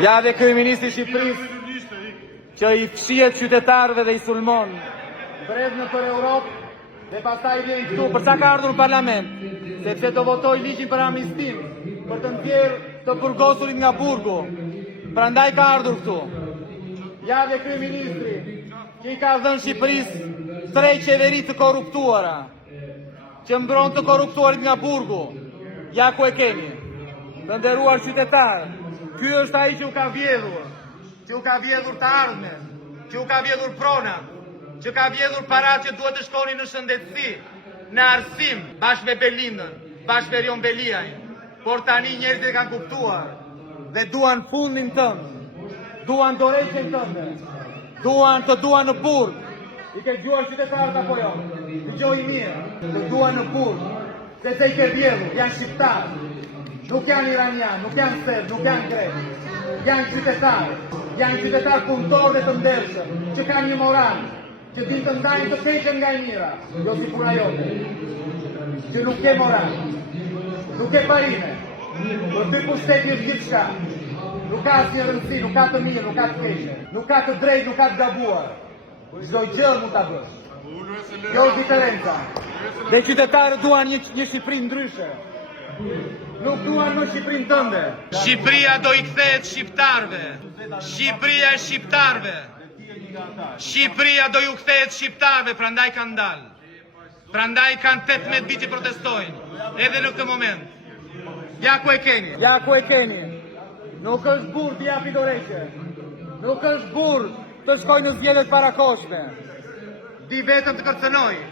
Ja dhe kryeministri i Shqipërisë që i fshihet qytetarëve dhe i sulmon. Breznë për Europë dhe pastaj vjen këtu. Për sa ka ardhur në parlament? Sepse do votoj ligjin për amnistim, për të nxjerrë të burgosurit nga burgu. Prandaj ka ardhur këtu. Ja dhe kryeministri që i ka dhënë Shqipërisë 3 qeveri të korruptuara, që mbron të korruptuarit nga burgu. Ja ku e keni. Të nderuar qytetarë, ky është ai që u ka vjedhur, që u ka vjedhur të ardhmen, që u ka vjedhur pronat, që ka vjedhur parat që duhet të shkonin në shëndetësi, në arsim, bashkë me Belindën, bashkë me Rion Beliaj. Por tani njerëzit e kanë kuptuar dhe duan fundin tënd, duan dorëheqjen tënde, duan të duan në burg. I ke dëgjuar qytetarët apo jo? Dëgjoj mirë, të duan në burg, sepse i ke vjedhur, janë shqiptarë. Nuk janë iranian, nuk janë serb, nuk janë grek. Janë qytetarë punëtorë dhe të ndershëm, që kanë një moral, që din të ndajnë të keqen nga e mira, jo si puna jote, që nuk ke moral, nuk ke parime, për ty pushteti është gjithçka, nuk ka asnjë rëndësi, nuk ka të mirë, nuk ka të keqe, nuk ka të drejtë, nuk ka të gabuar, çdo gjë mund ta bësh. Kjo është diferenca. Dhe qytetarët duan një Shqipëri ndryshe. Nuk duan në Shqipërinë tënde. Shqipëria do i kthehet shqiptarëve. Shqipëria e shqiptarëve. Shqipëria do ju kthehet shqiptarëve, prandaj kanë dalë. Prandaj kanë 18 vite që protestojnë, edhe në këtë moment. Ja ku e keni. Ja ku e keni. Nuk është burr të japi dorëheqje. Nuk është burr të shkojë në zgjedhjet parakoshme. Di vetëm të kërcënoj.